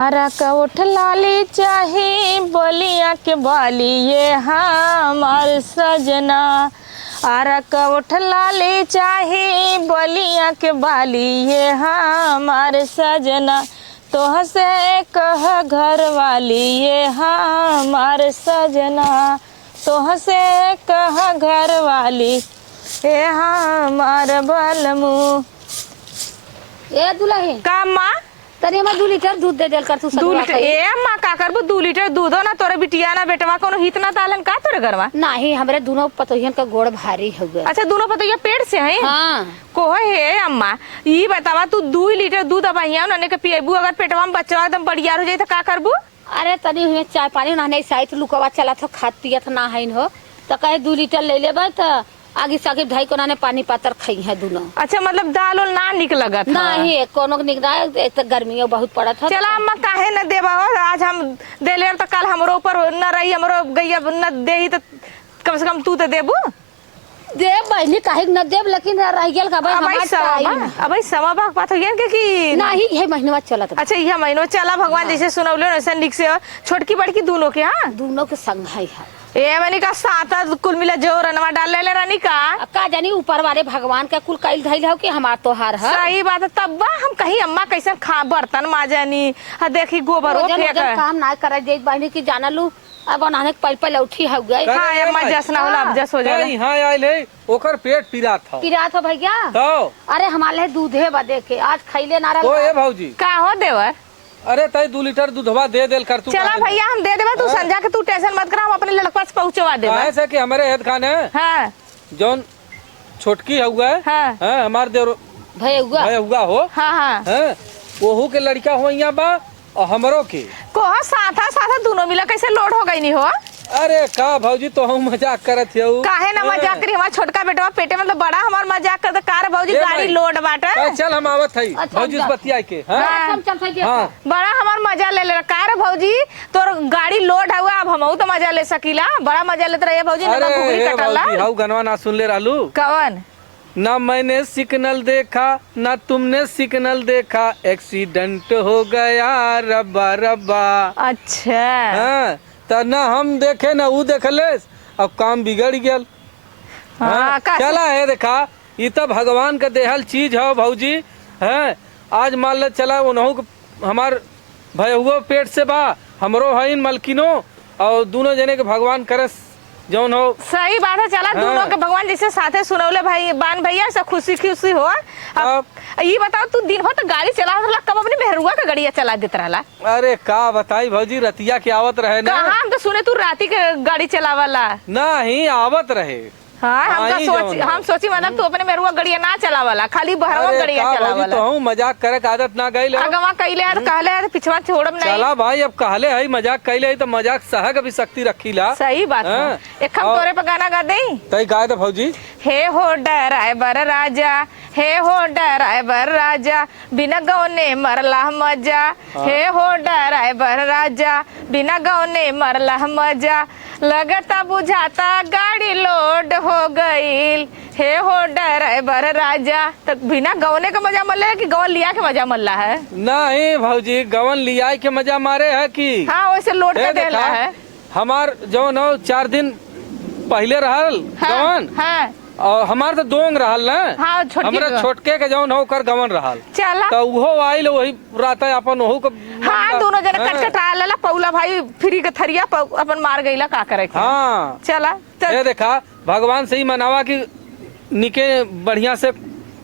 हरा का उठ लाली चाहे बलिया के बाली ये हमार सजना। हरा का उठ लाली चाहे बलिया के बाली ये हमार सजना। तोह से कह घर वाली ये हमार सजना। तोह से कह घर वाली ये हमार बलमू। ए दुल्हन का माँ तनी में 2 लीटर दूध दे देल कर तू 2 लीटर ए अम्मा का करबो 2 लीटर दूध ना तोरे बिटिया ना बेटवा कोनो हित ना तालन का तोरे घरवा नहीं हमरे दोनों पतोहियन का गोड़ भारी हो गए। अच्छा दोनों पतोहिया पेट से है। हाँ को है अम्मा ई बतावा तू 2 लीटर दूध अब हिया नने के पिएबू अगर पेटवा में बच्चा एकदम बढ़िया हो जाई त का करबू। अरे तनी हुए चाय पानी नहाने साइट लुकवा चला था खात पियत ना है हो तो कहे 2 लीटर ले लेबे त आगे सागे ढाई को नाने पानी पातर खाई है दोनों। अच्छा मतलब दाल और ना निक लगत नहीं कोनो निकदा एक गर्मियों बहुत पड़त है। चला अम्मा काहे न देबा आज हम दे ले त कल हमरो ऊपर न रही हमरो गैया न देही त कम से कम तू तो देबू दे बहनी काहे न देब लेकिन रह गेल का भाई हमार अबे समा बात बात होइए के कि नहीं ये महीनवा चलत। अच्छा यह महीनों चला भगवान जैसे सुनौले वैसे निक से छोटकी बड़की दोनों के। हां दोनों के संग है ए मनी का साता कुल मिला जो रनवा डाल ले रानी का जानी ऊपर वाले भगवान का कुल कैल धइल हो कि हमार तोहार है। सही बात है तब हम कहीं अम्मा कैसे खा बर्तन माजनी देखी गोबर ओ फेंक काम ना करे दे बहनी की जाना लू अब बनाने के पल उठी हो गई। हां अम्मा जस ना होला अब जस हो जाए। हां आइल है ओकर पेट पीरा था भैया तो अरे हमारे दूधे बदे के आज खैले ना रहा। ओ ए भौजी का हो देवर अरे तई 2 लीटर दूधवा दे देल कर तू। चला भैया हम दे देबे तू संजा के तू टेंशन मत कर हम अपने लड़का से पहुंचवा देबे। काहे से कि हमारे हेद खाने हां जोन छोटकी हुआ है हां हमार देव भैया हुआ हो। हां हां हां ओहू के लड़का हो यहां बा और हमरो के को साथा साथा दोनों मिला कैसे लोड हो गई नहीं हो। अरे का भौजी तो हम मजाक करत हो काहे ना मजाक करी हमार छोटका बेटवा पेटे मतलब बड़ा हमार मजाक कर कार भौजी गाड़ी लोड बाटे। चल हम आवत हई भौजी से बतिया के। हां बड़ा हमार मजा ले ले कार भौजी तोर गाड़ी लोड हुआ अब हमहू तो मजा ले सकीला बड़ा मजा लेत रहे भौजी ना घुगरी कटला। हाउ गनवा ना सुन ले रहलू कवन ना मैंने सिग्नल देखा ना तुमने सिग्नल देखा एक्सीडेंट हो गया रब्बा रब्बा। अच्छा हाँ तो ना हम देखे ना वो देखले अब काम बिगड़ गया। हाँ चला है देखा ये तो भगवान का देहल चीज है भौजी है। आज मान ले चला उन्हों हमार भैया पेट से बा हमरो है मलकिनो और दोनों जने के भगवान करे जौन हो। सही बात है चला दोनों के भगवान जैसे साथे सुनौले भाई बान भैया से खुशी खुशी हो। अब ये बताओ तू दिन भर तो गाड़ी चला रहा कब अपनी मेहरुआ का गाड़ी चला देता रहा। अरे का बताई भौजी रतिया के आवत रहे ना। हम तो सुने तू राती के गाड़ी चलावाला नहीं आवत रहे। हाँ हम सोची मतलब तू अपने मेरुआ गड़िया ना चलावाला खाली बहरवा गड़िया चलावाला। तो हम मजाक करे के आदत ना गई अगवा कइले यार कहले यार पिछवा छोड़ब नहीं। चला भाई अब कहले है मजाक कइले है तो मजाक सह के भी शक्ति रखीला। सही बात है एक हम तोरे पे गाना गा देई तई गा दे भौजी। हे हो ड्राइवर राजा हे हो ड्राइवर राजा बिना गौने मरला मजा। हे हो ड्राइवर राजा बिना गौने मरला मजा लगता बुझाता गाड़ी लोड हो गईल। हे हो ड्राइवर राजा तो बिना गवने का मजा मल्ला है कि गवन लिया के मजा मल्ला है। नहीं भौजी गवन लिया के मजा मारे है कि हाँ वैसे लोड के देला है। हमार जो न 4 दिन पहले रहल गवन हाँ और हमार तो दोंग रहल ना। हाँ हमरा छोटके के जौन हो कर गवन रहल चला तो वो आइल वही रात अपन ओहू के। हाँ दोनों जने कटकटा लेला पौला भाई फ्री के थरिया अपन मार गईला का करे। हाँ चला ये देखा भगवान से ही मनावा कि निके बढ़िया से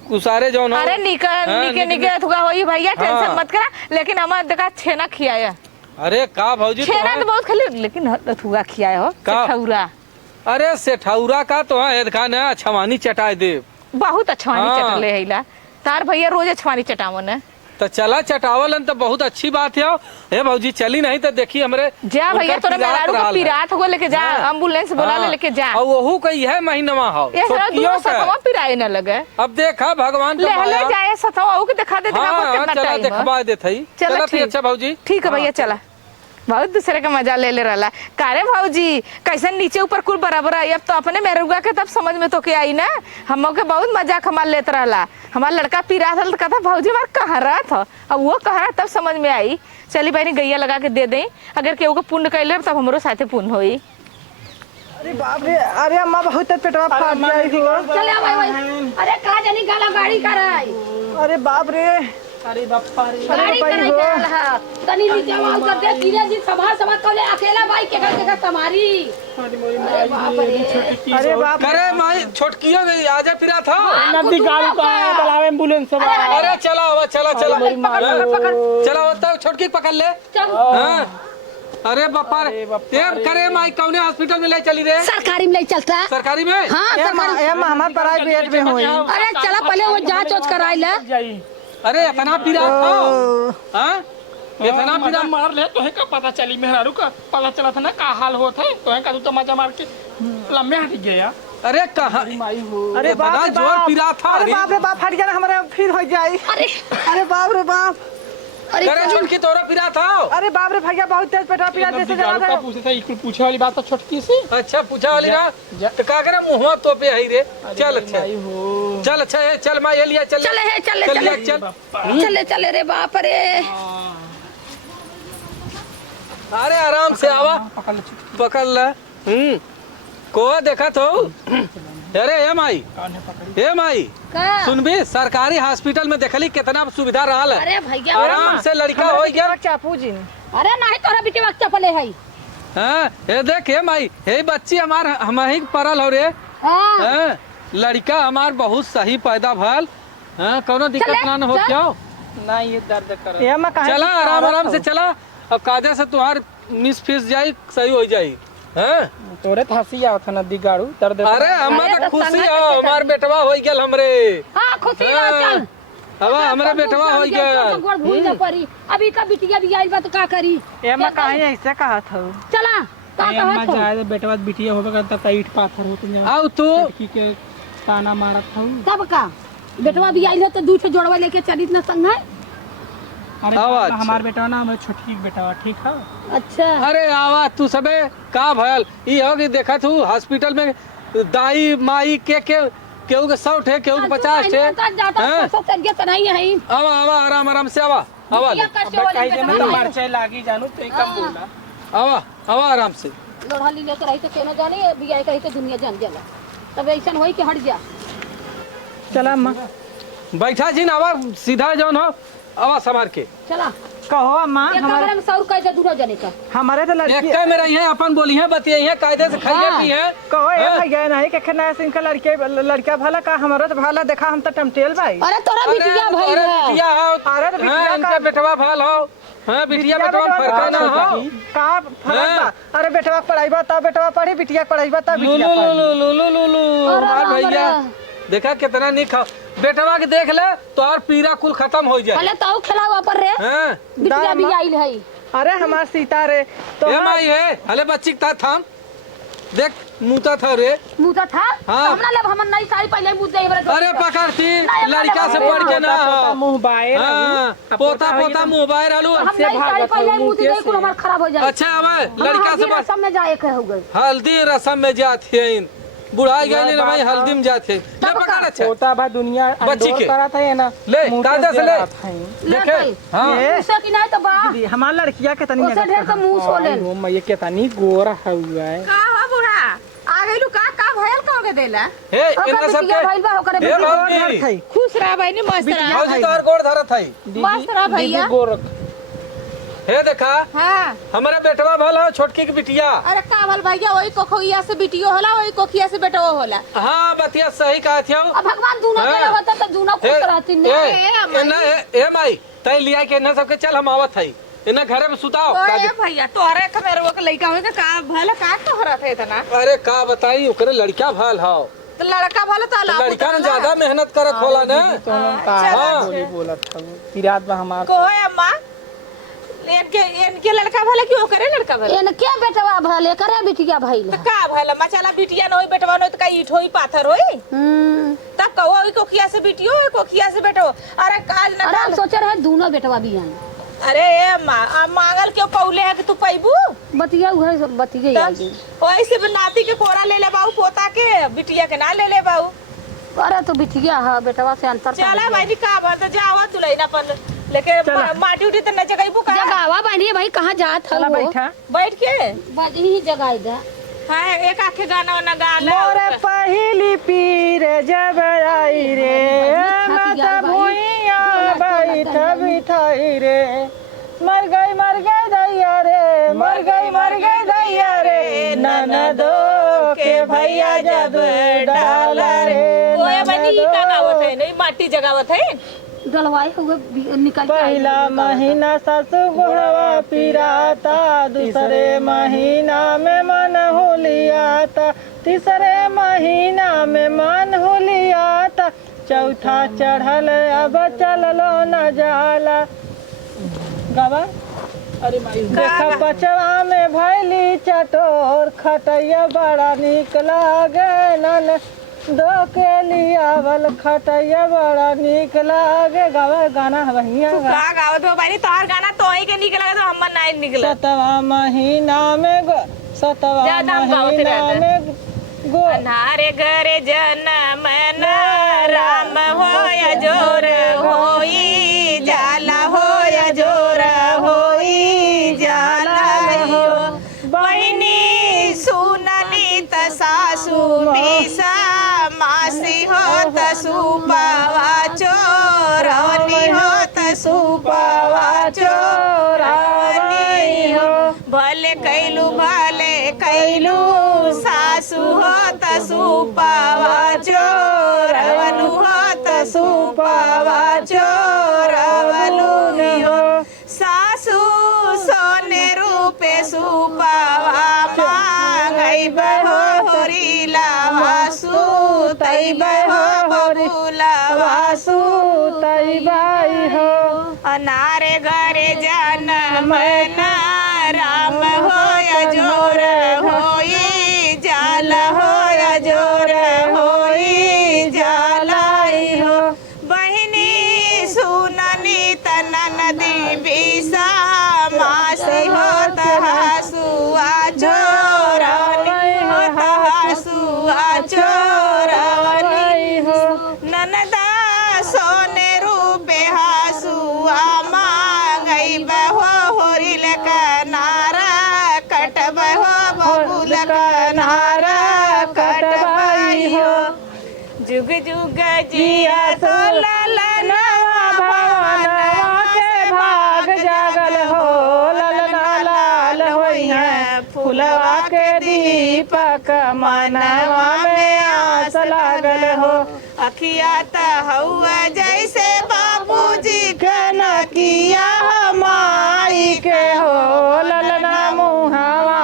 कुसारे जौन हो। अरे निके थुगा होई भैया टेंशन मत करा लेकिन हमार देखा छेना खियाया। अरे का भौजी छेना तो बहुत खाली लेकिन थुगा खियाया हो ठौरा। अरे सेठौरा का तो है छवानी चटाए दे बहुत अच्छवानी चटले हैला तार भैया रोज अच्छवानी चटावन है तो चला चटावलन तो बहुत अच्छी बात है। हे भौजी चली नहीं तो देखी हमरे जा भैया तोरे मेहरारू को पिरात हो लेके जा एम्बुलेंस बुला ले लेके जा। और वहू का यह महीनवा हो ये सारा दूर सतवा पिराए न लगे। अब देखा भगवान ले ले जाए सतवा के दिखा दे कितना टाइम है। चला दिखवा देत हई चला ठीक। अच्छा भौजी ठीक है भैया चला। बहुत दूसरे का मजा ले रहला। कारे भौजी कैसे नीचे ऊपर कुल बराबर आई, अब तो अपने मेहरुआ के तब समझ में तो के आई ना। हम के बहुत मजाक हमार लेत रहला। हमार लड़का पी रहा था तो कहता भौजी हमार कह रहा था, अब वो कह रहा तब समझ में आई। चली बहनी गैया लगा के दे दें, अगर केहू को पुण्य कैले तब हमरो साथे पुण्य होई। अरे बाप रे, अरे अम्मा बहुत पेटवा फाट जाई हो। चले भाई अरे कहा जानी गाला गाड़ी कराई। अरे बाप रे, अरे बापा रे गाड़ी कराई है तनी नीचे आउ कर दे धीरे जी सभा कोले अकेला भाई के तुम्हारी। अरे बाप रे, अरे बाप रे, अरे माई छोटकियो गई आजा फिरा था। नदी गाड़ी का है, बुलावे एम्बुलेंस से। अरे चला आवा चला चला पकड़ चला होता छोटकी पकड़ ले। चल हाँ। अरे बापा रे, ये करे माई कौने हॉस्पिटल में ले चली रे? सरकारी में ले चलता। सरकारी में? हाँ सरकारी। ए हमार प्राइवेट में होई। अरे चला पहले वो जांच वाच कराई ले। अरे इतना पीरा था, हाँ? इतना पीरा मार ले तो है का पता चली मेहरारू का पता चला था ना का हाल होता है तो है का तू मजा मार के लम्बे हट गया। अरे कहाँ माई हो अरे बाप बड़ा रे जोर बाप, पीरा था। अरे बाप रे बाप, फट गया ना हमारे, फिर हो जाई। अरे अरे बाप रे बाप, अरे अरे छोटकी तोरा पीरा था। अरे बाप रे भैया बहुत तेज पेटवा पीड़ा जैसे गाड़ी का जरा पूछे था इसको पूछे वाली बात तो छोटकी सी। अच्छा पूछा वाली ना तो का करे मुंहवा तो पे है रे। चल अच्छा माई हो चल अच्छा है चल माई ये लिया चल चले है चले चल चले लिया, चल चले चले रे बाप रे। अरे आराम से आवा पकड़ ले। को देखा तो अरे ए माई ए माई का सुन भी सरकारी हॉस्पिटल में देखली कितना सुविधा रहा है। अरे भैया आराम से लड़का हो गया। चापू जी अरे नहीं तोरा बेटे वक्त चपले है। हाँ ये देख हे माई हे बच्ची हमार हम ही पढ़ल हो रे। हां हाँ, लड़का हमार बहुत सही पैदा भल। हाँ कोनो दिक्कत ना हो चल। क्या ना ये दर्द कर ए अम्मा कहां चला आराम आराम से चला। अब कायदे से तुम्हार मिस फीस जाई सही हो जाई। हाँ? तोरे तो हंसी आवत ना दी गाड़ू दर्द। अरे हमार अरे तो खुशी संगत हो कैसे हमार बेटवा हो गया हमरे। हां खुशी ना चल। अब हमरे बेटवा हो गया। तो गोड़ भूल ना पड़ी अभी का बिटिया भी आई बा तो का करी। ए अम्मा कहां ऐसे कहा था? चला का अम्मा कहत हो? जाए बेटवा बिटिया होबे करता त ईट पाथर होत ना आओ तू की के ताना मारत हूं। तब का बेटवा भी आई हो तो दूठ जोड़वा लेके चली ना संग है। अरे आवा, बाबा, अच्छा। हमार बेटा ना हमारे छोटकी के बेटा ठीक है। अच्छा अरे आवा तू सबे का भयल ई हो कि देखा तू हॉस्पिटल में दाई माई के केहू के 100 ठे केहू के 50 ठे। हाँ? आवा आवा आराम आराम से आवा आवा ले। कहीं देना तो मरचाई लागी जानू तो कम बोला। आवा आवा आराम से। लोढ़ा ली लेकर आई तो केना जाने बियाह कही तो दुनिया जान जाला। तब ऐसा होई कि हट जा। चला अम्मा बैठा जी ना आवा सीधा जौन हो आवा संभार के। चला कहो अम्मा, एक कमरे में 100 कह दे दूर जाने का। हमारे तो लड़की एक मेरा ये अपन बोली है बतिया है कायदे से खाइए हाँ। पी है। कहो ए भैया नहीं के नया सिंह का लड़का भला का हमारा तो भला देखा हम तो टमटेल भाई। अरे तोरा बिटिया भाई अरे है। बिटिया हो अरे तो बिटिया हाँ, का- इनका बेटवा भाल हो। हाँ बिटिया बेटवा में फर्क ना हो। का फरक बा? अरे बेटवा पढ़ाईबा तब बेटवा पढ़ी, बिटिया पढ़ाईबा तब लू बिटिया लू पढ़ी। लू लू लू लू लू अरे हमार बाप भैया रे। देखा कितना नहीं खा बेटवा के देख ले तो और पीरा कुल खत्म हो जाए। पहले तो खिलावा पर रे हाँ बिटिया भी आई है। अरे हमार सीता रे तो ये माई है हले बच्ची का थाम देख मुता था रे। मुंह तो था हाँ। हमरा ले हमन नई साड़ी पहले मुंह दे बरे। अरे पकड़ती लड़का से पढ़ के ना हो। मुंह बाहर हाँ पोता पोता मोबाइल आलू हम नई साड़ी पहले मुंह दे कुल हमार खराब हो जाए। अच्छा अब लड़का से सब में जाए के हो गए। हल्दी रसम में जाते हैं बुढ़ाई गई ना भाई हल्दी में जाते हैं। ले पकड़ अच्छा होता भाई दुनिया बच्ची के। करा था ये ना ले मुंह कायदा से ले ले देखे भाई। हाँ ये उसे कि नहीं तो बा दीदी, हमार लड़किया के तनी उसे ढेर तो मुंह सोले। वो मैं कितनी गोरा हुआ है। का हो बूढ़ा आ गइलू का भयल कहोगे देला? हे ओकर इनका सब बिटिया भइल बा ओकर हे बिटिया बाबूजी थई खुश रह बहनी मस्त रह। हौजी तोहर गोड़ धरत है। मस्त रह भैया। गोर हे देखा हाँ हमारा बेटवा भल हो छोटकी की बिटिया। अरे का भल भैया वही कोखिया से बिटियो होला वही कोखिया से बेटो होला। हाँ बतिया सही कहा थी अब भगवान दोनों के हाँ। होता तो दोनों खुश रहती ने। ए माई तय लिया के न सबके चल हम आवत है इन्हें घरे में सुताओ ओए भैया तोहरे के मेरे को लइका होए का भला का तोहरा थे इतना? अरे का बताई ओकरे लड़का भल हो तो लड़का भला तो अलाप लड़का ने ज्यादा मेहनत करत होला ना। तो हम हाँ। बोली बोलत था किरात बा हमार कोई अम्मा इनके लड़का भला कि ओकरे लड़का भला? इनके बेटवा भले करे बिटिया भइल। तो का भला मचाला बिटिया न होई बेटवा न होई तो का ईट होई पाथर होई? तब कहो ओई कोखिया से बिटियो ओई कोखिया से बेटो। अरे काज न अरे हम काल सोचे रहे दोनों बेटवा भी हैं। अरे ए मांगल क्यों कौले है के तू पैबू बतिया उहे सब बतिया आगे। ओइसे भी नाती के कोरा ले ले बाऊ, पोता के बिटिया के ना ले ले बाऊ। अरे तो बिटिया है बेटवा से अंतर चला भाई का बात जावा तू लेना अपन लेके माटी उटी त न जगैबू का जगावा बानी भाई कहाँ जात है चला वो बैठा। बैठ के बजी ही जगाई दे। हां एक आखे गाना वाना गा ले। मोरे पहली पीर जब आई रे मत भुइया बैठ बिठाई रे मर गई दैया रे मर गई दैया रे ननदो के भैया जब डाला रे ओए बनी का गावत है नहीं माटी जगावत है। डलवाई हुए निकल पहला महीना सासु गोहवा पिराता दूसरे महीना में मन होलियाता तीसरे महीना में मन होलियाता चौथा चढ़ल अब चललो न जाला गवा अरे माई देखा पचवा में भैली चटोर खटैया बड़ा निक लागे नन दो के लियावल खटैया बड़ा निक लागे गावे गाना वहिया तू का गावत हो भाई तोहर गाना तो ही के निकल तो हमर नहीं निकल। सतवा महीना में सतवा ज्यादा हम गावत महीना रहते। में गो अनारे घरे जन्म न राम होय जोर होई जाला होय जोर होई जाला हो बहिनी सुनली त सासू बीसा मासी होत सुपावा चोरनी होत सुपावा चोरनी हो भले कैलू सासू होत सुपावा चोरवनु होत सुपावा चोरवनु हो सासू सोने रूपे सुपावा मांगई बहो होरीला वासु तई बहो बबुला वासु तई बाई हो अनारे घरे जन्म न राम होय जोर होई जाल होय जोर होई जालाई हो बहिनी सुननी तनदी बिसा मासी होत हसुआ चोरवनी होत हसुआ चोरवनी हो ननदा सोने रूपे हसुआ मांगई बहो होरिल कनारा कटबहो बबुल कनारा कटबाई हो जुग जुग जिया तो ललनवा भवनवा के भाग जागल हो ललना लाल होई है फुलवा के दीपक मनवा में आस लागल हो अखिया त हउआ जैसे बाबूजी के नकिया माई के हो ललना मुहावा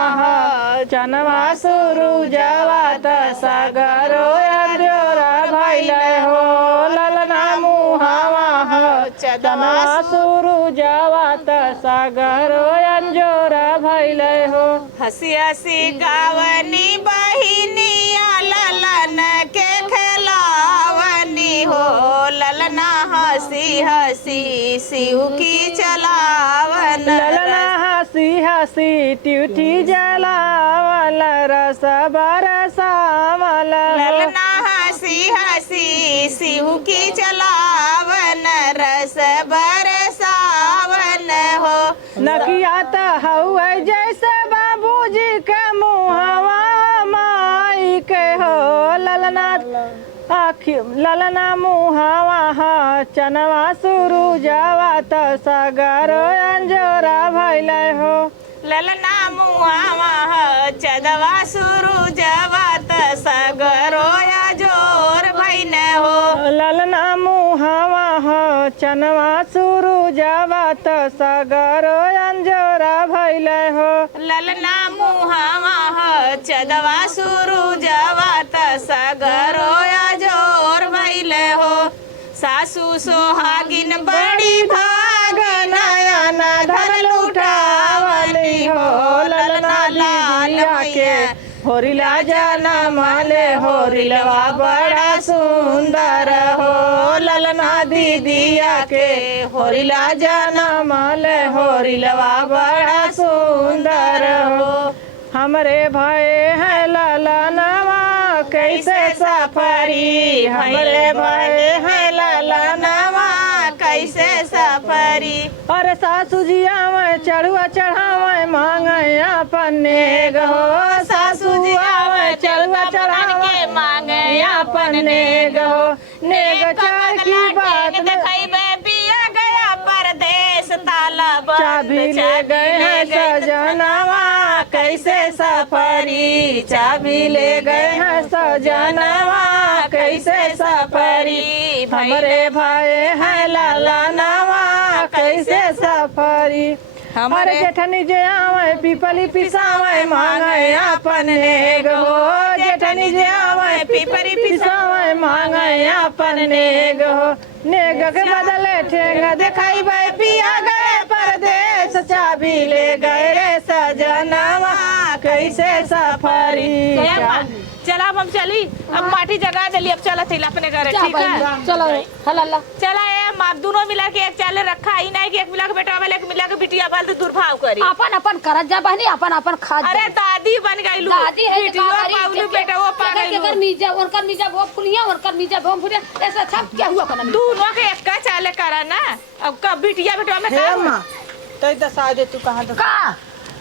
चनवा सुरु जवा त सगरो अंजोरा भइले हो ललना मुहावा चनवा सुरु जवा त सगरो अंजोरा भइले हो हसी हसी गावनी बहिनिया ललन के खिलावनी हो ललना हसी हसी शिव की चलावन ललना हसी हसी ट्यूटी जलावल रस बरसावल ललना हसी हसी शिव की चलावन रस बरसावन हो नकिया त हउए जैसे बाबूजी के मुहवा माई के हो ललना आखी ललना मुहावा चनवा सुरु जावा त सगरो अंजोरा भइले हो ललना मुहावा चदवा सुरु जवा त सगरो या जोर भइन हो ललना मुहावा चनवा सुरु जावा त सगरो अंजोरा भइले हो ललना मुहावा चदवा सुरु जवा त सगरो या जोर भइल हो सासू सोहागिन बड़ी भाग नयन धन लुटावली हो ललना लाल के होरिला जाना माले होरिलवा बड़ा सुंदर हो ललना दीदिया के होरिला जाना माले होरिलवा बड़ा सुंदर सफरी हमरे भले है ललनवा कैसे सफरी। अरे सासू जी आवे चढ़ुआ चढ़ावे मांगे अपन नेग हो, सासू जी आवे चढ़ुआ चढ़ावे मांगे अपन नेग हो। नेग चार की बात में पिया गया परदेश तालाब चाबी ले गए हैं सजनवा कैसे सफरी, चाबी ले गए हैं सजनवा कैसे सफरी। हमरे भाई है ललनवा कैसे सफरी। हमारे जेठनी जे आवे पीपली पिसावे मांगे अपन नेग हो, जेठनी जे आवे पीपली पिसावे मांगे अपन नेग हो। नेग के बदले ठेंगा दिखाई पिया गए परदेश चाबी ले गए रे सजनवा कैसे सफरी। चला अब हम चली, अब माटी जगा दिली, अब चला थिला अपने घरे ठीक है। चलो हल्ला चला आप दोनों मिला के एक चाले रखा ही नहीं कि एक मिला के बेटा वाले एक मिला के बिटिया बाल तो दुर्भाव करी। अपन अपन करत जा बहनी, अपन अपन खा जा। अरे दादी बन गई लू, दादी है बिटिया पाउलू बेटा वो पा गई लू। उनकर मीजा वो फुलिया उनकर मीजा वो फुलिया ऐसा सब क्या हुआ कना दोनों के एक का चाले करा ना। अब कब बिटिया बेटा में का अम्मा तै दसा दे तू कहां तो का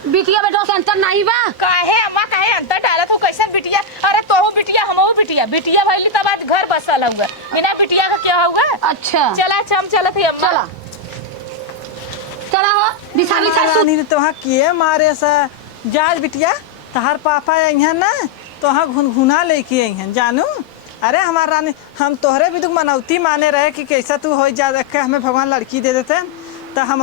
बिटिया बेटा से अंतर नहीं बा। काहे अम्मा काहे अंतर डालत हो कैसन बिटिया। अरे तोहू बिटिया हमहू बिटिया, बिटिया भइली तब आज घर बसल हुआ, बिना बिटिया का क्या होगा। अच्छा चला हम चलत है अम्मा। चला चला हो बिसा बिसा सु रानी तो वहां किए मारे सा जाज बिटिया तहार पापा यहाँ ना तो वहाँ घुनघुना लेके आई जानू। अरे हमार रानी हम तोहरे भी दुख मनौती माने रहे कि कैसा तू हो जा रखे हमें भगवान लड़की दे देते तो हम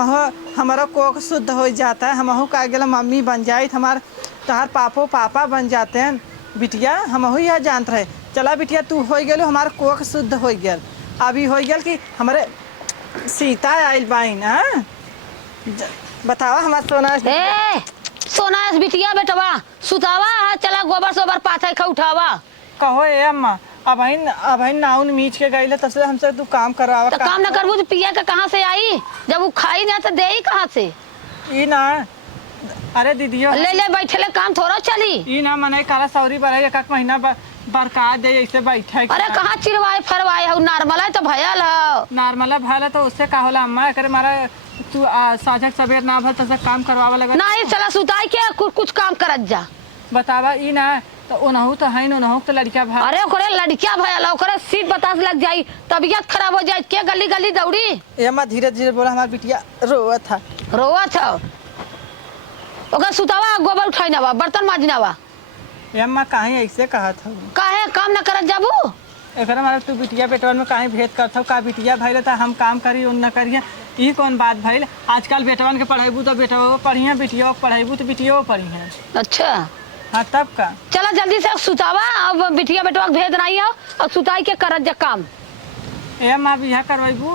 हमारा कोख शुद्ध हो जाता है। हमहू का गेला मम्मी बन जाए हमार तहार पापो पापा बन जाते हैं बिटिया। हमहू यह जानते रहे। चला बिटिया तू हो गेलो हमार कोख शुद्ध हो गया। अभी हो गया कि हमारे सीता आइल बाइन। हाँ बतावा हमार सोना ए सोना बिटिया बेटवा सुतावा चला गोबर सोबर पाथे खा उठावा। कहो ए अम्मा अब नाउन मीच के गईले तब से हमसे तू काम करवावा। तो काम न करबू तो पिया के कहां से आई, जब वो खाई ना तो देई कहां से। ई ना अरे दीदियो ले ले बैठले काम थोड़ा चली। ई ना मने काला सौरी बराई एक महीना बरका दे ऐसे बैठे। अरे कहां चिरवाए फरवाए हो नॉर्मल है तो भयल हो। नॉर्मल भला तो उससे का होला अम्मा करे मारा तू साझक सवेर ना भल तब काम करवावा लगा। नहीं चला सुताई के कुछ काम करत जा। बतावा ई ना तो ओनहु तो है ओनहु तो लड़का भा। अरे ओकरे लड़किया भयल ओकरे सीट बतास लग जाई तबीयत खराब हो जाए के गली गली दौड़ी। ए अम्मा धीरे धीरे बोला हमार बिटिया रोवत था रोवत हो ओकर सुतावा गोबर उठाइनावा बर्तन माजनावा। ए अम्मा काहे ऐसे कहत हो काहे काम न करत जाबू। एकरा मारे तू बिटिया बेटवन में काहे भेद करत हो का बिटिया भइले त हम काम करी उन न करिए ई कौन बात भइल। आजकल बेटवन के पढ़ाईबू तो बेटवा पढ़िए बिटिया पढ़ाईबू तो बिटिया पढ़िए। अच्छा हाँ तब का चला जल्दी से सुतावा अब बिटिया बेटवा के भेद नहीं हो और सुताई के करत जा काम। ए माँ बिहा करवाईबू।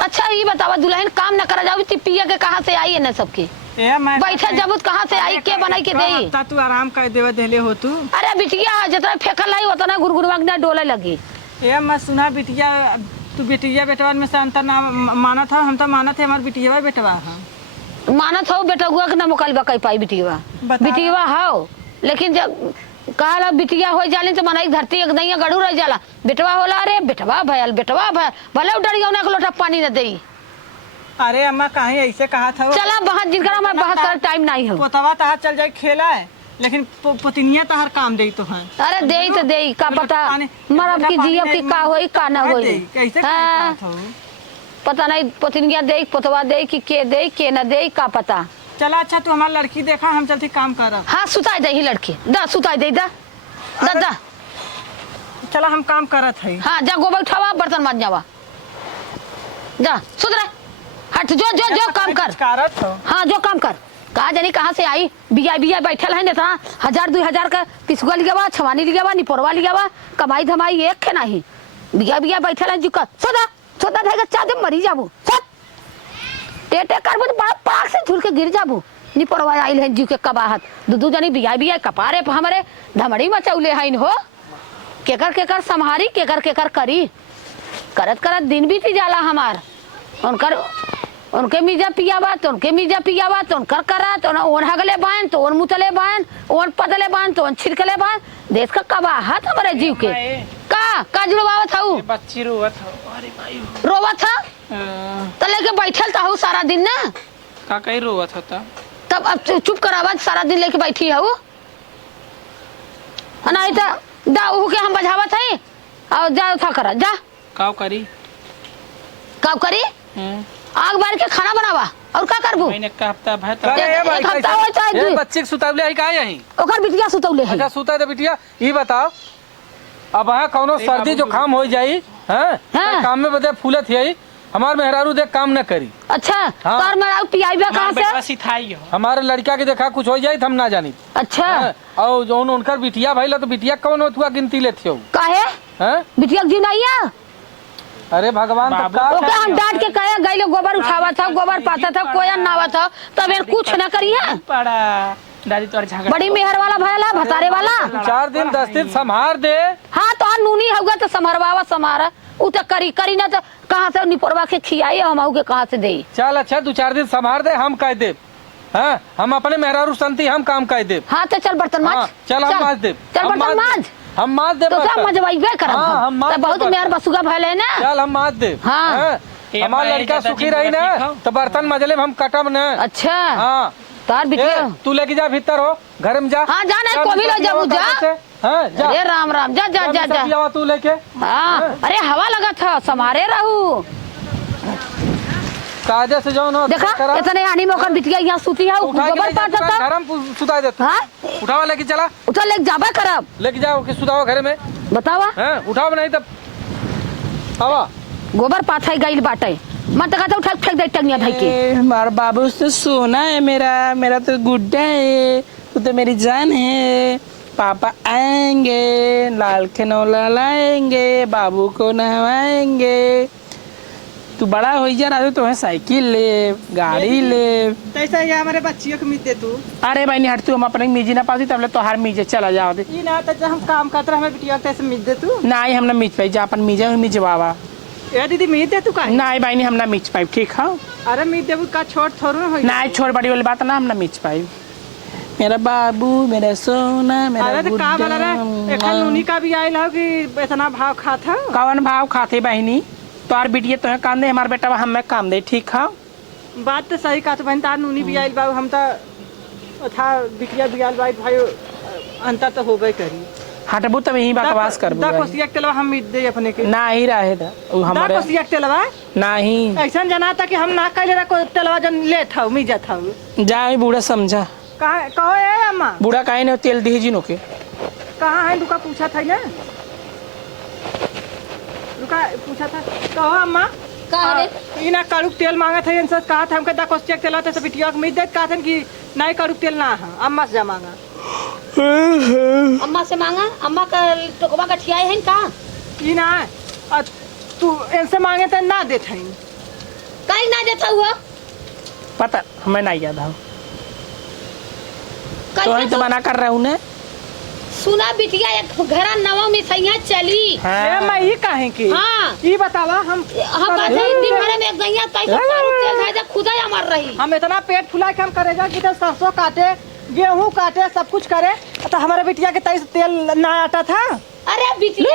अच्छा ये बतावा दुल्हन काम न कर जाबू ती पिया के कहां से आई है न सबके ए मैं बैठे जबूत कहां से आई के बनाई के देई। ता तू आराम कर देवे देले हो तू। अरे बिटिया जितना फेंकल लाई उतना गुरगुरवा के डोले लगी। ए मैं सुना बिटिया तू बिटिया बेटवन में से अंतर ना मानत हो। हम तो मानत है हमार बिटिया बेटवा है मानत हो बेटा गुआ के ना मुकालबा कई पाई बिटिया बिटिया हो लेकिन जब कहला बिटिया हो जाली तो मनाई धरती एक दैया गड़ू रह जाला बेटवा होला। अरे बेटवा भयल भले डरिया ना लोटा पानी न देई। अरे अम्मा काहे ऐसे कहा था। चला बहन जिनका हमारे बहस कर टाइम नहीं हो। पोतवा तहार चल जाए खेला है लेकिन पोतिनिया तहार काम देई तो है। अरे देई तो देई का पता मरब की जियो की का होई का ना होई। कैसे पता नहीं पोतिनिया देई पोतवा देई कि के देई के ना देई का पता। चला अच्छा तू हमार लड़की देखा हम चलती काम करब। हाँ सुताई दे ही लड़की दा सुताई दे दा दा चला हम काम करत है। हाँ जा गोबर उठावा बर्तन मांज जावा जा सुधरा हट जो जो जो काम कर करत हो। हाँ जो काम कर कहा जानी कहाँ से आई बिया बिया बैठल है ना 1000-2000 का पिसुआ लिया बा छवानी लिया बा निपोरवा लिया बा कमाई धमाई एक है नहीं बिया बिया बैठल है जुका सोदा सोदा रहेगा चादर मरी जाबू सब टेटे करबू तो पाक से झुल के गिर जाबू निपोरवा आइल है जू के कबाहत दू जनी बिया बिया कपारे पे हमारे धमड़ी मचौले है हो केकर संहारी केकर करी करत करत दिन बीती जाला हमार उनके मीजा पियावा तो उनके मीजा पियावा तो उनकर करा तो ओन हगले बान तो ओन मुतले बान ओन पदले बान तो ओन छिड़कले बान देश का कबाहत हमारे जीव के का जुड़वावत हूँ बच्ची रोवत हो अरे भाई रोवत था तो लेके बैठल था हूँ सारा दिन ना का कहीं रोवत होता तब अब चुप करावा सारा दिन लेके बैठी हूँ नहीं तो दाऊ के हम बजावत है और जा था करा जा काव करी आग बार के खाना बनावा और का करबू महीने का हफ्ता भर एक हफ्ता हो चाहे बच्चे के सुतावले आई का यही ओकर बिटिया सुतौले है अच्छा सुता दे बिटिया ये बताओ अब है कौनो सर्दी जुकाम हो जाई हैं काम में बदे फूलत है हमार मेहरारू देख काम न करी अच्छा तोर मेरा पियाईबा कहां से सिखाई हो हमारे लड़का के देखा कुछ हो जाई हम ना जानी अच्छा और जो उनकर बिटिया भइला तो बिटिया कौन होत गिनती लेते हो काहे हैं बिटिया जी नहीं है अरे भगवान तब का ओके हम डांट के कहे गइले गोबर उठावा था गोबर पाता था कोयन नावा था तब एर कुछ न करिए बड़ा दादी तोर झगड़ा बड़ी मेहर वाला भयला भतारे वाला 4 दिन 10 दिन संभार दे हां तो नूनी होगा तो समरवावा समारा उ तो करी ना तो कहां से निपरवा के खियाई हम आऊ के कहां से देई चल अच्छा 2-4 दिन संभार दे हम कह दे हां हम अपने मेहरारू संती हम काम कह दे हां तो चल बर्तन मांज चल हम मांज दे चल बर्तन मांज हम मांज दे तो क्या मजवाईबे करब हम तो बहुत मेहर बसुगा भले ना चल हम मांज दे हाँ। हमार लड़का सुखी रही ना तो बर्तन मजले हम कटब न अच्छा हां तार बिटिया तू लेके जा भीतर हो घर में जा हां जा ना को भी ले जाबू जा हां जा अरे राम राम जा जा जा जा तू लेके हां अरे हवा लगा था समारे रहू काजे से जाओ ना देखा इतने आनी में ओकर बिटिया यहां सूती है गोबर पाता था घर में सुता दे हां उठावा लेके चला उठा ले जाबा करब लेके जाओ कि सुताओ घर में बतावा हैं उठाओ नहीं तब आवा गोबर पाथा गइल बाटे मत कहता उठा फेंक दे टंगिया भाई के हमारा बाबू तो सोना है मेरा तो गुड्डा है तू तो मेरी जान है पापा आएंगे लाल खनौला लाएंगे बाबू को नहवाएंगे तू बड़ा हो जा राजू तो है साइकिल ले गाड़ी ले तैसा ये हमारे बच्चियों को मिलते तू अरे बहनी हट तू हम अपने मीजी ना पाती तब ले तो हर मीजे चला जाओ दे ये ना तो हम काम करते हमें बिटिया तैसे मिल दे तू नहीं हम ना मीज पाई जा अपन मीजे मीज बाबा ए दीदी मिल दे तू का नहीं बहनी हम ना मीज पाई ठीक है अरे मिल दे का छोट थोड़ो ना होई नहीं छोड़ बड़ी वाली बात ना हम ना मीज पाई मेरा बाबू मेरा सोना मेरा अरे तो का वाला रे एखन नूनी का भी आइल हो कि इतना भाव खाता कौन भाव खाते बहनी तोर बिटिया तो है काम दे हमार बेटा हमें काम दे ठीक है बात तो सही कहत बहन तार नूनी भी आइल बाबू हम तो था बिटिया भी आइल भाई अंतर तो होबे करी हटबू तब यही बकवास करबू दा कोसिया के तेलवा हम मिल दे अपने के नहीं रहे दा उ दा हमारे कोसिया के तेलवा नहीं ऐसा जना था कि हम ना कहले रा को तेलवा जन ले था मिजा था जाए बूढ़ा समझा कहा कहो ए अम्मा बूढ़ा काहे ने तेल दी जी के कहाँ है दुका पूछा था ना रुका पूछा था कहो अम्मा का रे इना कड़ुक तेल मांगा था इनसे कहा था हमके दा कोस्टिया तेल आता से बिटिया को मिल दे कहा था कि नहीं कड़ुक तेल ना है अम्मा से जा मांगा अम्मा से मांगा अम्मा का टोकवा का ठियाए हैं का ई ना तू इनसे मांगे तो ना देत है काई ना देता हुआ पता हमें नहीं याद है काई तो ही तो मना कर रहा हूँ ने सुना बिटिया एक घरा नवा में सैया चली ए मैं ई काहे की हां ई बतावा हम कहते हैं दिन भर में गैया कैसे सारू तेल धाय खुदा या मर रही हम इतना पेट फुला के हम करेगा कि तो सरसों काटे गेहूं काटे सब कुछ करे तो हमारे बिटिया के तई तेल ना आता था अरे बिटिया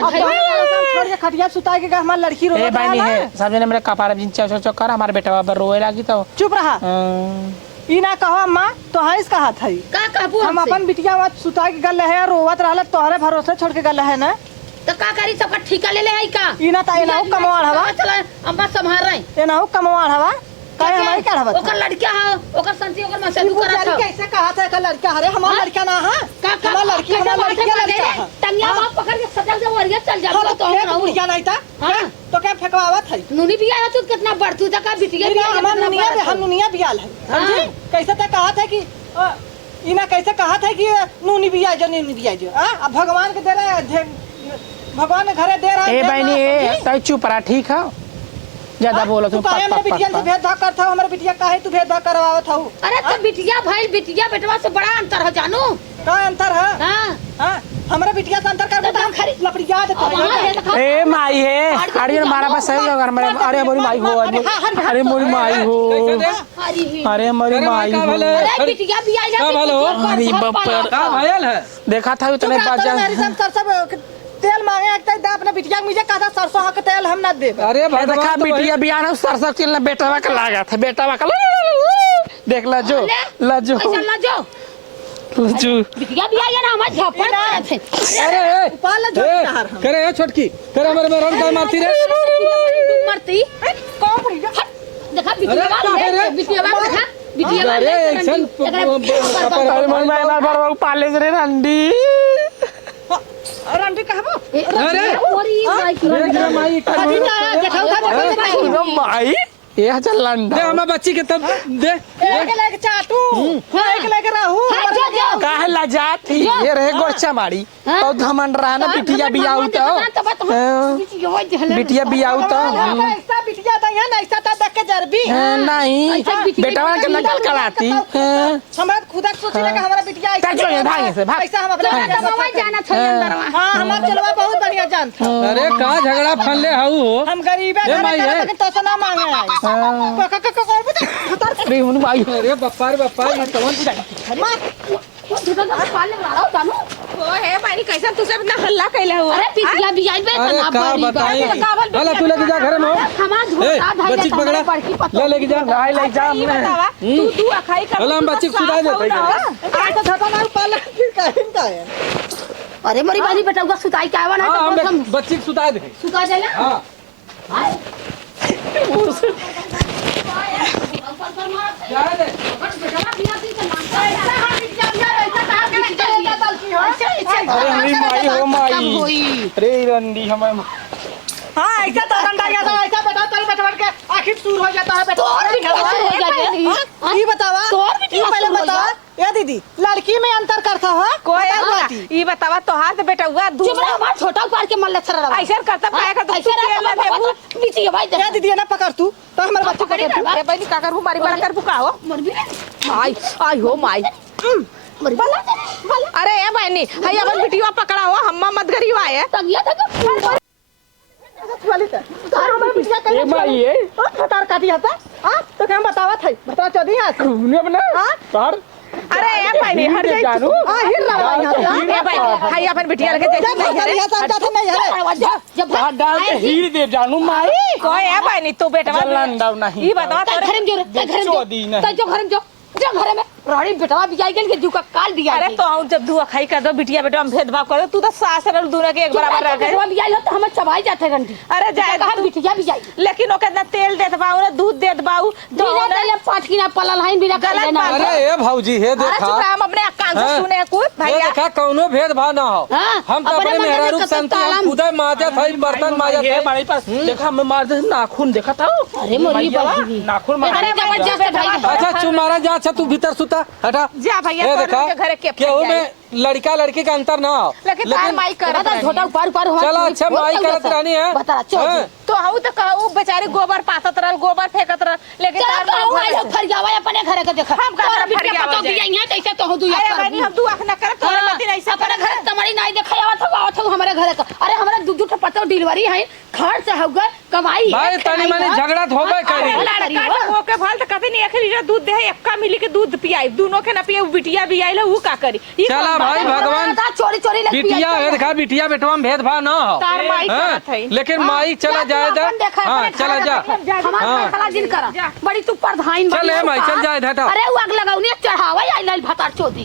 अब छोड़ के खटिया सुता के हमार लड़की रो ए बहनी है सब जने मेरे कपार जिन चौ चौ कर हमारे बेटा बाबा रोए लगी तो चुप रहा ई ना कहो अम्मा तो है इसका हाथ है का कहबू हम अपन बिटिया वहाँ सुता के गल है रोवत रहल तोहरे भरोसे छोड़ के गल है ना तो का करी सबका ठिका ले ले आई का ई ना ताई ना कमवाड़ हवा चला अम्मा संभाल रही ए ना कमवाड़ हवा काहे हमारी का हवा ओकर लड़का है ओकर संती ओकर मसदू तू करा था कैसे कहा था का लड़का हरे हमारा लड़का ना है का हमारा लड़की लड़का है टंगिया बाप पकड़ के सटल से वरिया चल जा हम तो तो बुढ़िया नहीं था हां तो क्या फेंकवावत है नूनी भी आया तू कितना बढ़तू था का बिटिया भी हमार नुनिया हम नुनिया बियाल है समझे कैसे तक कहा था कि इना कैसे कहा था कि नूनी बिया जो नूनी बिया जो अब भगवान के दे रहे भगवान के घरे दे रहा ए बहनी ए तो चुप रहा ठीक है ज्यादा बोलो तू तुम काहे हमरे बिटिया से भेदभाव करत हो? हमरे बिटिया काहे तू भेदभाव करवावत हो? अरे तो बिटिया भाई बिटिया बेटवा से बड़ा अंतर है जानू। का अंतर है? हाँ हाँ हमरे बिटिया से अंतर कर बता। हम खरीद लपड़िया देते अब वहाँ ये देखो। ए माई है अरे मारा बस सही घर में अरे मोरी माई हो अरे मोरी माई हो कैसे दे अरे मोरी अरे माई का हो भले अरे बिटिया भी आई का भलो अरे बाप रे। का भयल है देखा था उतने बाजा मेरी सब तेल मांगे एक दे अपने बिटिया के मुझे कहा सरसों का तेल हम ना दे। अरे देखा भगवान तो बिटिया बियाह ना सरसों तेल बेटवा का लागा था बेटवा का देख लजो लजो ऐसा ला जाओ लजू बिटिया भी आई है ना हमारे झपड़ करे थे। अरे पाल जो चाहर हम करे ए छोटकी करे हमारे में रन का मारती रे तू मरती कौन भैया देखा बिटिया अरे, वाले बिटिया वाले देखा बिटिया वाले अरे एक्शन अरे मोरी माई बार बार पाले रे रंडी रंडी कहबो अरे मोरी माई की देख रे माई का अभी ना देखा उठा माई ये चल लंडा दे हमें बच्ची के तब दे एक लेके चाटू एक लेके रहू काहे लजात थी ये रहे गोरचा मारी तो धमन रहा ना बिटिया बियाह तो बिटिया बियाह तो ऐसा बिटिया तो यहाँ ऐसा था देख के जरबी नहीं बेटा के नकल कराती हमारा खुदा सोची लगा हमारा बिटिया ऐसा चल चल भाग से भाग ऐसा हम अपने जाना था अंदर वहाँ हाँ हमारा चलवा बहुत बढ़िया जान था अरे का झगड़ा फनले हाउ हो हम गरीब है ए माई है। तो तो ना मांगे आए अरे हुन भाई अरे बप्पा रे बप्पा ये कौन ओ हे भाई कैसा तू सब इतना हल्ला कैले हुआ? अरे पिटिया भी आई बे अरे का बताई हला तू लेके जा घर में ए बच्ची पकड़ा ले लेके जा भाई ले जा ई बतावा तू अखाई कर हला हम बच्ची को सुधा देते आज तो छोटा मार पाल फिर कहीं का है अरे मोरी बाली बेटा उगा सुताई का आवा ना हां तो हम बच्ची को सुता दे सुता जाए ना हां जा दे अरे हमारी माई हो माई अरे रंडी हमें हाँ ऐसा तो रंडा या तो ऐसा बता तेरे बचपन के आखिर सूर हो जाता है बेटा ये बतावा ये पहले बतावा ये दीदी लड़की में अंतर करता हो कोई ई बतावा तोहार से बेटा हुआ चुप रह हमार छोटा उपार के मल्ल छरा रहा ऐसा करता पाए का ऐसे रहा देबू नीचे भाई दे ये दीदी ना पकड़ तू तो हमारे बच्चे पकड़ी पकड़ ए बनी का करबू मारी बड़ा कर पुकाओ मर भी आई आई हो माई मर भी अरे ए बहनी हई अपन बिटिया पकड़ाओ हम्मा मत गरीब आए तंगिया था वाली तो हमारे बिटिया ए कहीं माई है फटार काटी आता हां तो क्या बतावा था बता चौधी हां ने अपना सर अरे ए बहनी हट जाई जानू हां हिर रहा है ए बहनी हई अपन बिटिया लगे जा नहीं है नहीं है जब हाथ डाल के हीर दे जानू माई कोई ए बहनी तू बेटा लंडा नहीं ई बतावा घर में जो घर में जो घर में रानी बेटवा भी आई गेल के दुका काल दिया अरे तो हम जब दुआ खाई कर दो बिटिया बेटा हम भेदभाव कर दो तू तो सास और दोनों के एक बराबर रह गए बेटवा भी आई हो तो हम चबाई जाते घंटी अरे जाए कहा बिटिया भी आई लेकिन ओके ना तेल देत बाऊ ना दूध देत बाऊ बिना तेल 5 किना पलल हइन बिना गलत खाले ना बात अरे ए भौजी हे अरे देखा चुप रह, हम अपने कान से हाँ। सुने कुछ ये भैया देखा कौनो भेदभाव ना हो हाँ, हम तो अपने अपने मन में मेहरारू कतक संति तालम। हम खुदा माजत है बर्तन माजत ये है बड़ी पास देखा हमें मार दे नाखून देखा था अरे मोरी बाजी नाखून मार अरे जबरदस्त भाई अच्छा चुमारा जा अच्छा तू भीतर सुता हटा जा भैया ये तोर देखा के घरे के केहू में लड़का लड़की का अंतर ना हो लेकिन तार माई कर बता छोटा ऊपर हो चला अच्छा माई करत रहनी है बता हाँ। चल तो हऊ तो कहू बेचारी गोबर पासत रहल गोबर फेंकत रहल लेकिन तार माई कहू घर आई से- फरियावा अपने घरे के देखा हम का तोरा बिटिया फरियावा पतो जाए। बिया यहाँ कैसे तो दू अरे बहनी हम दुआ ना कर तोरे मत नहीं से अपने घर तमड़ी नहीं देखा आवत हो हमारे घरे का अरे हमारा दूध दूध पतो डिलीवरी है घर से होगा कमाई भाई तनी मनी झगड़ा तो होबे करी ओके भल तो कभी नहीं 1 लीटर दूध दे एक्का मिली के दूध पियाई दोनों के ना पिए बिटिया भी आइल ऊ का करी ई चला भाई भगवान चोरी चोरी ले बिटिया है देखा बिटिया बेटवा में भेदभाव ना हो तार माई हाँ, करत है लेकिन माई चला जाए हाँ चला जा हमारा हाँ। खला दिन करा बड़ी तू प्रधान चल ए माई चल जाए धटा अरे वो आग लगाउने चढ़ावा आई लाल भतार चोदी